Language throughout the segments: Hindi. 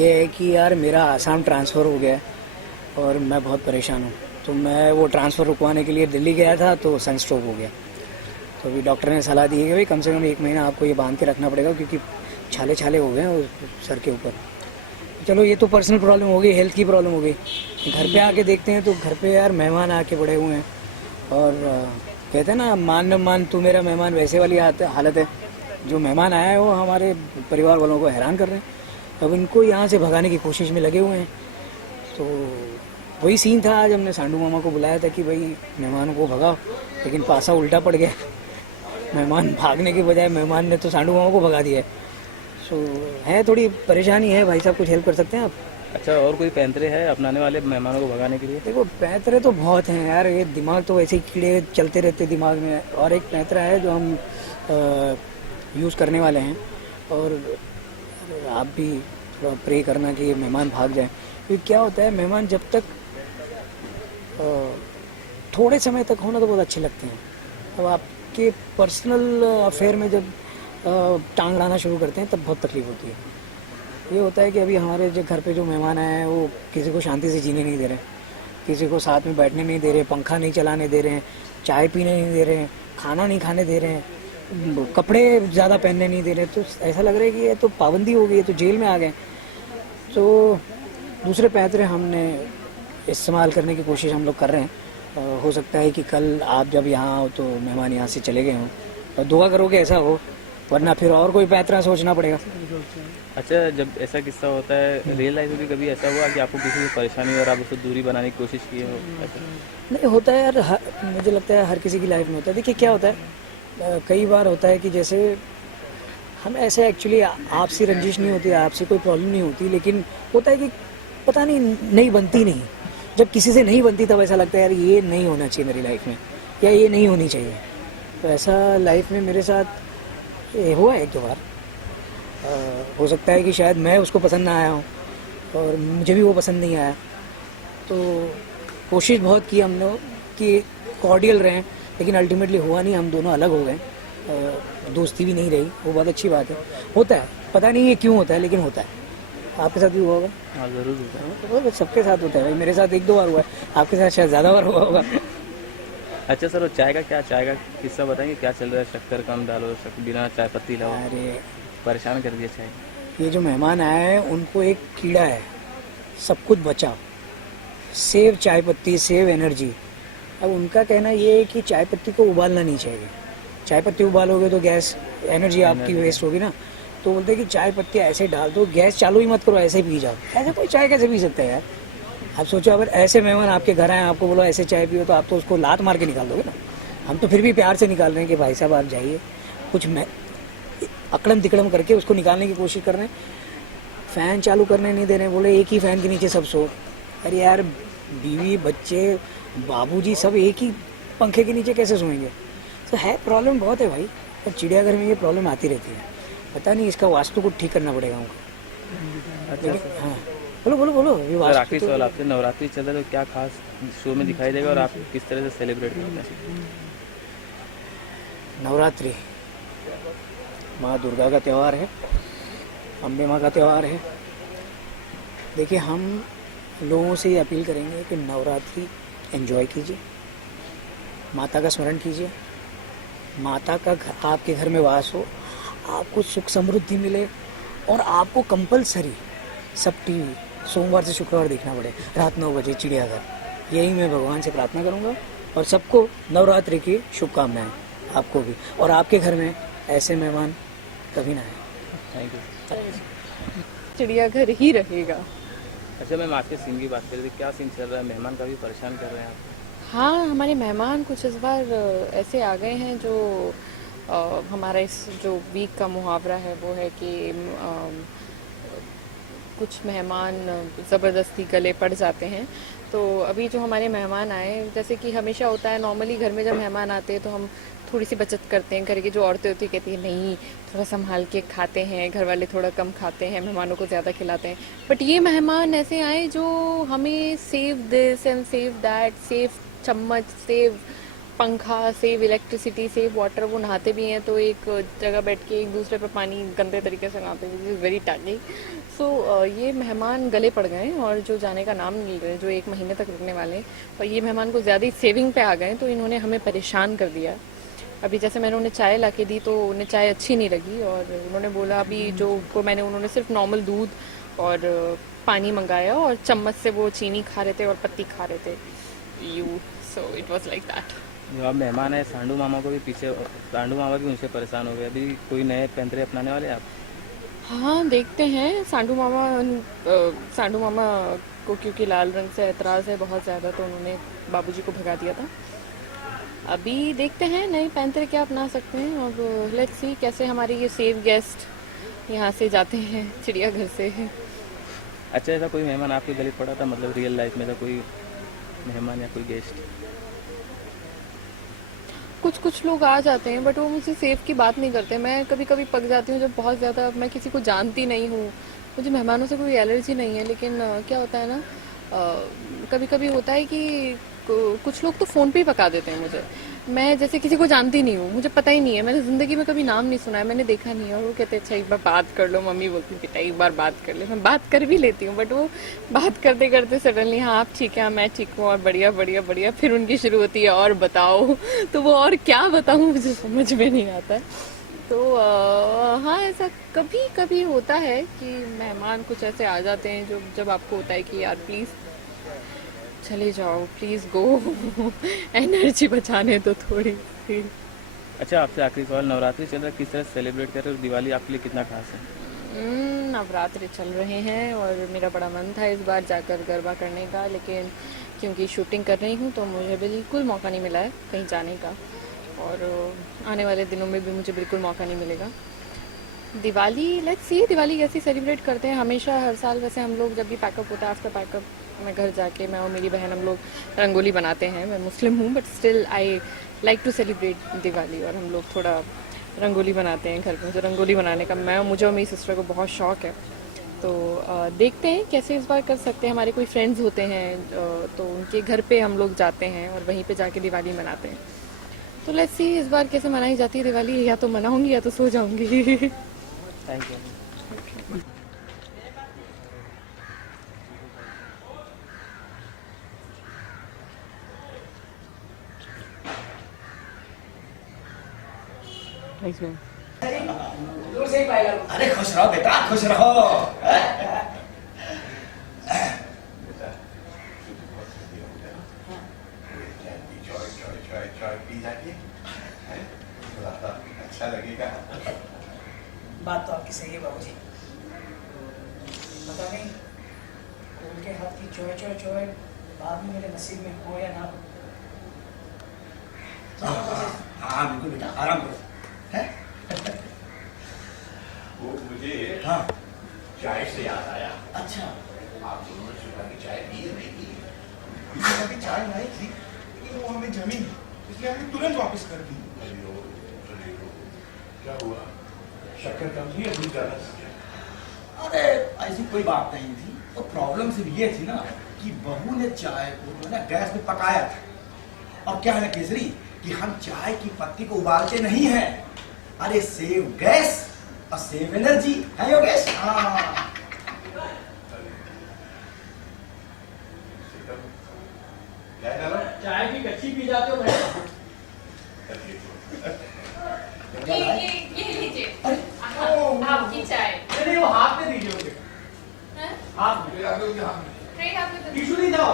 ये है कि यार मेरा आसाम ट्रांसफ़र हो गया है और मैं बहुत परेशान हूँ। तो मैं वो ट्रांसफ़र रुकवाने के लिए दिल्ली गया था तो सनस्ट्रोक हो गया। तो अभी डॉक्टर ने सलाह दी है कि भाई कम से कम 1 महीना आपको ये बांध के रखना पड़ेगा क्योंकि छाले छाले हो गए हैं सर के ऊपर। चलो ये तो पर्सनल प्रॉब्लम हो गई, हेल्थ की प्रॉब्लम हो गई। घर पे आके देखते हैं तो घर पे यार मेहमान आके पड़े हुए हैं और कहते हैं ना मान न मान तू मेरा मेहमान, वैसे वाली हालत है। जो मेहमान आया है वो हमारे परिवार वालों को हैरान कर रहे हैं। अब इनको यहाँ से भगाने की कोशिश में लगे हुए हैं। तो वही सीन था, आज हमने सांडू मामा को बुलाया था कि भाई मेहमानों को भगाओ, लेकिन पासा उल्टा पड़ गया। मेहमान भागने के बजाय मेहमान ने तो सांडू मामा को भगा दिया है। सो है थोड़ी परेशानी है भाई साहब, कुछ हेल्प कर सकते हैं आप? अच्छा, और कोई पैंतरे है अपनाने वाले मेहमानों को भगाने के लिए? देखो पैंतरे तो बहुत हैं यार, ये दिमाग तो वैसे ही कीड़े चलते रहते दिमाग में। और एक पैंतरा है जो हम यूज़ करने वाले हैं, और आप भी थोड़ा प्रे करना कि ये मेहमान भाग जाए। क्योंकि क्या होता है, मेहमान जब तक थोड़े समय तक होना तो बहुत अच्छे लगते हैं। अब आपके पर्सनल अफेयर में जब टांग लाना शुरू करते हैं तब बहुत तकलीफ होती है। ये होता है कि अभी हमारे जो घर पे जो मेहमान आए हैं वो किसी को शांति से जीने नहीं दे रहे, किसी को साथ में बैठने नहीं दे रहे, पंखा नहीं चलाने दे रहे हैं, चाय पीने नहीं दे रहे हैं, खाना नहीं खाने दे रहे हैं, कपड़े ज़्यादा पहनने नहीं दे रहे। तो ऐसा लग रहा है कि ये तो पाबंदी हो गई है, तो जेल में आ गए। तो दूसरे पैतरे हमने इस्तेमाल करने की कोशिश हम लोग कर रहे हैं। हो सकता है कि कल आप जब यहाँ आओ तो मेहमान यहाँ से चले गए हों, और दुआ करोगे ऐसा हो, वरना फिर और कोई पैतरा सोचना पड़ेगा। अच्छा, जब ऐसा किस्सा होता है रियल लाइफ में भी कभी ऐसा हुआ कि आपको किसी से परेशानी और आप उससे दूरी बनाने की कोशिश की हो? ऐसा नहीं होता है यार, मुझे लगता है हर किसी की लाइफ में होता है। देखिए क्या होता है, कई बार होता है कि जैसे हम ऐसे एक्चुअली आपसी रंजिश नहीं होती, आपसी कोई प्रॉब्लम नहीं होती, लेकिन होता है कि पता नहीं बनती नहीं। जब किसी से नहीं बनती तब ऐसा लगता है यार ये नहीं होना चाहिए मेरी लाइफ में, या ये नहीं होनी चाहिए। तो ऐसा लाइफ में मेरे साथ हुआ है 1-2 बार। हो सकता है कि शायद मैं उसको पसंद ना आया हूँ और मुझे भी वो पसंद नहीं आया। तो कोशिश बहुत की हम लोग कि कॉर्डियल रहें, लेकिन अल्टीमेटली हुआ नहीं, हम दोनों अलग हो गए। दोस्ती भी नहीं रही, वो बहुत अच्छी बात है। होता है, पता नहीं ये क्यों होता है, लेकिन होता है। आपके साथ भी हुआ होगा? हाँ, ज़रूर होता है। तो सबके साथ होता है भाई, मेरे साथ 1-2 बार हुआ है, आपके साथ शायद ज़्यादा बार हुआ होगा। अच्छा सर, वो चाय का किस्सा बताएंगे? क्या चल रहा है? शक्कर कम डालो, बिना चाय पत्ती लाओ। अरे परेशान कर दिया चाय। ये जो मेहमान आए हैं उनको एक कीड़ा है, सब कुछ बचाओ, सेव चाय पत्ती, सेव एनर्जी। अब उनका कहना ये है कि चाय पत्ती को उबालना नहीं चाहिए, चाय पत्ती उबालोगे तो गैस एनर्जी आपकी वेस्ट होगी ना। तो बोलते हैं कि चाय पत्ती ऐसे डाल दो, गैस चालू ही मत करो, ऐसे पी जाओ। ऐसे कोई चाय कैसे पी सकता है यार? आप सोचो, अगर ऐसे मेहमान आपके घर आए, आपको बोलो ऐसे चाय पियो, तो आप तो उसको लात मार के निकाल दोगे ना। हम तो फिर भी प्यार से निकाल रहे हैं कि भाई साहब आप जाइए, कुछ अकड़म तिकड़म करके उसको निकालने की कोशिश कर रहे हैं। फ़ैन चालू करने नहीं दे रहे हैं, बोले एक ही फ़ैन के नीचे सब सो। अरे यार, बीवी बच्चे बाबूजी सब एक ही पंखे के नीचे कैसे सोएंगे? तो है, प्रॉब्लम बहुत है भाई। और चिड़ियाघर में ये प्रॉब्लम आती रहती है, पता नहीं इसका वास्तु को ठीक करना पड़ेगा हमको। अच्छा हाँ, बोलो ये सर, वास्तु आखिरी सवाल आपसे, नवरात्रि चल रहा है तो क्या खास शो में दिखाई देगा और आप किस तरह से सेलिब्रेट करते हैं? नवरात्रि माँ दुर्गा का त्यौहार है, अम्बे माँ का त्यौहार है। देखिए, हम लोगों से ये अपील करेंगे कि नवरात्रि एंजॉय कीजिए, माता का स्मरण कीजिए, माता का आपके घर में वास हो, आपको सुख समृद्धि मिले, और आपको कंपलसरी सब टीवी सोमवार से शुक्रवार देखना पड़े रात 9 बजे चिड़ियाघर। यही मैं भगवान से प्रार्थना करूंगा, और सबको नवरात्रि की शुभकामनाएं, आपको भी, और आपके घर में ऐसे मेहमान कभी ना आए। Thank you. चिड़ियाघर ही रहेगा। अच्छा मैम, आपके सीन की बात करें तो क्या सीन चल रहा है? मेहमान काफ़ी परेशान कर रहे हैं आप। हाँ, हमारे मेहमान कुछ इस बार ऐसे आ गए हैं जो हमारा इस जो वीक का मुहावरा है वो है कि कुछ मेहमान ज़बरदस्ती गले पड़ जाते हैं। तो अभी जो हमारे मेहमान आए, जैसे कि हमेशा होता है नॉर्मली घर में जब मेहमान आते हैं तो हम थोड़ी सी बचत करते हैं। घर की जो औरतें होती कहती हैं नहीं, थोड़ा संभाल के खाते हैं, घर वाले थोड़ा कम खाते हैं, मेहमानों को ज़्यादा खिलाते हैं। बट ये मेहमान ऐसे आए जो हमें save this and save that, save चम्मच, सेव पंखा, सेव इलेक्ट्रिसिटी, सेव वाटर, वो नहाते भी हैं तो एक जगह बैठ के एक दूसरे पर पानी गंदे तरीके से नहाते हैं, विच इज़ वेरी टैगी। सो ये मेहमान गले पड़ गए और जो जाने का नाम नहीं ले रहे, जो 1 महीने तक रुकने वाले हैं, और ये मेहमान को ज़्यादा ही सेविंग पे आ गए तो इन्होंने हमें परेशान कर दिया। अभी जैसे मैंने उन्हें चाय ला के दी तो उन्हें चाय अच्छी नहीं लगी और उन्होंने बोला अभी जो को मैंने उन्होंने सिर्फ नॉर्मल दूध और पानी मंगाया और चम्मच से वो चीनी खा रहे थे और पत्ती खा रहे थे। So it was like that. जो आप मेहमान है सांडू मामा को भी पीछे, सांडू मामा भी उनसे परेशान हो गए। अभी कोई नए पैंतरे अपनाने वाले हैं आप? हाँ, देखते हैं। सांडू मामा को क्योंकि लाल रंग से एतराज़ है बहुत ज़्यादा तो उन्होंने बाबूजी को भगा दिया था। अभी देखते हैं नए पैंतरे क्या अपना सकते हैं और लेट्स सी कैसे हमारे ये सेफ गेस्ट यहाँ से जाते हैं चिड़ियाघर से। अच्छा, ऐसा कोई मेहमान आपके गले पड़ा था, मतलब रियल लाइफ में ऐसा कोई मेहमान या कोई गेस्ट? कुछ लोग आ जाते हैं बट वो मुझसे सेफ की बात नहीं करते। मैं कभी कभी पक जाती हूँ जब बहुत ज़्यादा मैं किसी को जानती नहीं हूँ। मुझे मेहमानों से कोई एलर्जी नहीं है लेकिन क्या होता है ना, कभी कभी होता है कि कुछ लोग तो फ़ोन पे ही पका देते हैं मुझे। मैं जैसे किसी को जानती नहीं हूँ, मुझे पता ही नहीं है, मैंने ज़िंदगी में कभी नाम नहीं सुना है, मैंने देखा नहीं है और वो कहते हैं अच्छा एक बार बात कर लो। मम्मी बोलती है बेटा एक बार बात कर ले। मैं बात कर भी लेती हूँ बट वो बात करते करते सडनली हाँ आप ठीक है, मैं ठीक हूँ और बढ़िया बढ़िया बढ़िया, फिर उनकी शुरू होती है और बताओ। तो वो और क्या बताऊँ मुझे समझ में नहीं आता है। तो हाँ, ऐसा कभी कभी होता है कि मेहमान कुछ ऐसे आ जाते हैं जो जब आपको होता है कि यार प्लीज़ चले जाओ, प्लीज़ गो, एनर्जी बचाने दो थोड़ी सी। अच्छा, आपसे आखिरी सवाल, नवरात्रि चल रहा है, किस तरह सेलिब्रेट कर रहे हो और दिवाली आपके लिए कितना खास है? नवरात्रि चल रहे हैं और मेरा बड़ा मन था इस बार जाकर गरबा करने का, लेकिन क्योंकि शूटिंग कर रही हूँ तो मुझे बिल्कुल मौका नहीं मिला है कहीं जाने का और आने वाले दिनों में भी मुझे बिल्कुल मौका नहीं मिलेगा। दिवाली लेट्स सी दिवाली कैसे सेलिब्रेट करते हैं। हमेशा हर साल वैसे हम लोग जब भी पैकअप होता है, आफ्टर पैकअप मैं घर जाके मैं और मेरी बहन हम लोग रंगोली बनाते हैं। मैं मुस्लिम हूँ but still I like to celebrate Diwali और हम लोग थोड़ा रंगोली बनाते हैं घर में। मुझे रंगोली बनाने का मुझे और मेरी सिस्टर को बहुत शौक है तो देखते हैं कैसे इस बार कर सकते हैं। हमारे कोई फ्रेंड्स होते हैं तो उनके घर पे हम लोग जाते हैं और वहीं पे जाके दिवाली मनाते हैं। तो लेट्स सी इस बार कैसे मनाई जाती है दिवाली, या तो मनाऊंगी या तो सो जाऊंगी। Thank you. Thanks ma'am. अरे खुश रहो बेटा, खुश रहो। अच्छा लगेगा। बात तो आपकी सही है बाबूजी। पता नहीं उनके हाथ की चोय चोय चोय बाद में मेरे नसीब में हो या ना हो। हाँ बिल्कुल बेटा, आराम करो। है? वो मुझे हाँ चाय से याद आया। अच्छा, आप दोनों ने सुबह की चाय पी है नहीं पी? इसमें अभी चाय लाई थी लेकिन वो हमें जमी नहीं, इसलिए हमने तुरंत वापस कर दी। क्या हुआ? शक्कर कम थी या दूध ज्यादा था? अरे ऐसी कोई बात नहीं थी, तो प्रॉब्लम सिर्फ ये थी ना कि बहू ने चाय को जो है ना गैस में पकाया था। और क्या है ना केसरी कि हम चाय की पत्ती को उबालते नहीं हैं। अरे सेव गैस और सेव एनर्जी है योगेश। हाँ क्या डाला? चाय की कच्ची पी जाते हो भाई? ये लीजिए आपकी चाय। नहीं, वो हाथ में दीजिए मुझे। हाथ में। ट्रे आपने टिश्यू नहीं था।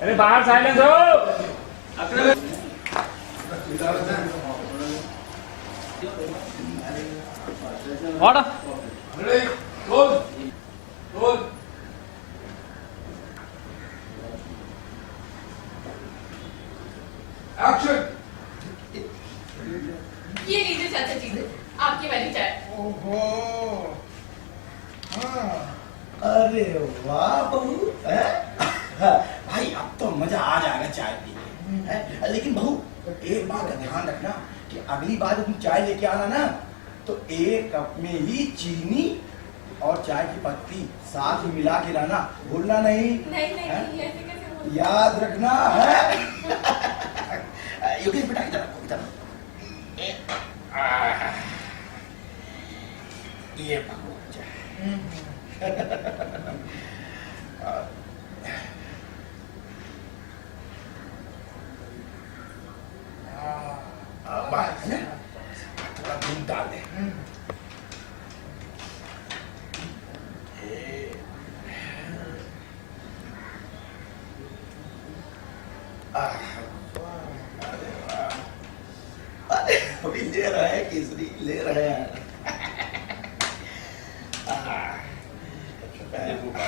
अरे बाहर साइलेंस हो। ऑर्डर। Roll roll. एक्शन। ये लीजिए चाचा जी आपकी वाली चाय। ओहो, हाँ, अरे वाह बहू, है? भाई अब तो मजा आ जाएगा चाय पी के, है? लेकिन बहू एक बात का ध्यान रखना कि अगली बार जब तुम चाय लेके आना ना तो एक कप में ही चीनी और चाय की पत्ती साथ ही मिला के लाना, भूलना नहीं। नहीं है? ऐसे कैसे याद रखना है। ये पकड़ो चाय। बस है ना? थोड़ा दूध डाल दे। अरे अभी ले रहा है केसरी, ले रहे हैं।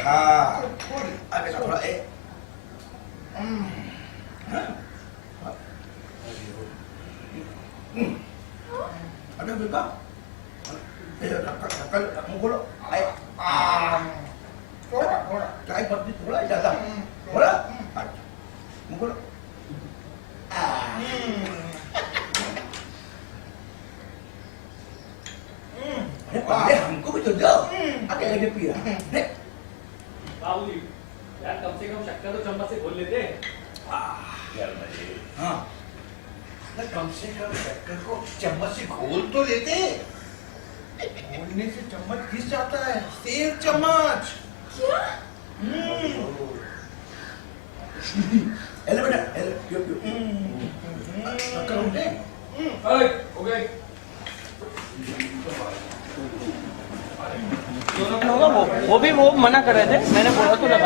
हाँ अबे थोड़ा अबे बेटा कल मुंह खोलो। थोड़ा चाय पत्ती थोड़ा ज्यादा थोड़ा मुंह खोलो। अरे पहले हमको भी तो दो, अकेले के पी रहा है। बाबूजी यार कम से कम शक्कर तो चम्मच से घोल लेते। यार भाई, हाँ ना कम से कम शक्कर को चम्मच से घोल तो लेते। घोलने से चम्मच घिस जाता है, सेव चम्मच। क्या? एले बेटा एले पियो पियो। शक्कर हो गए? अरे हो गए। वो भी वो मना कर रहे थे, मैंने बोला तो लगा।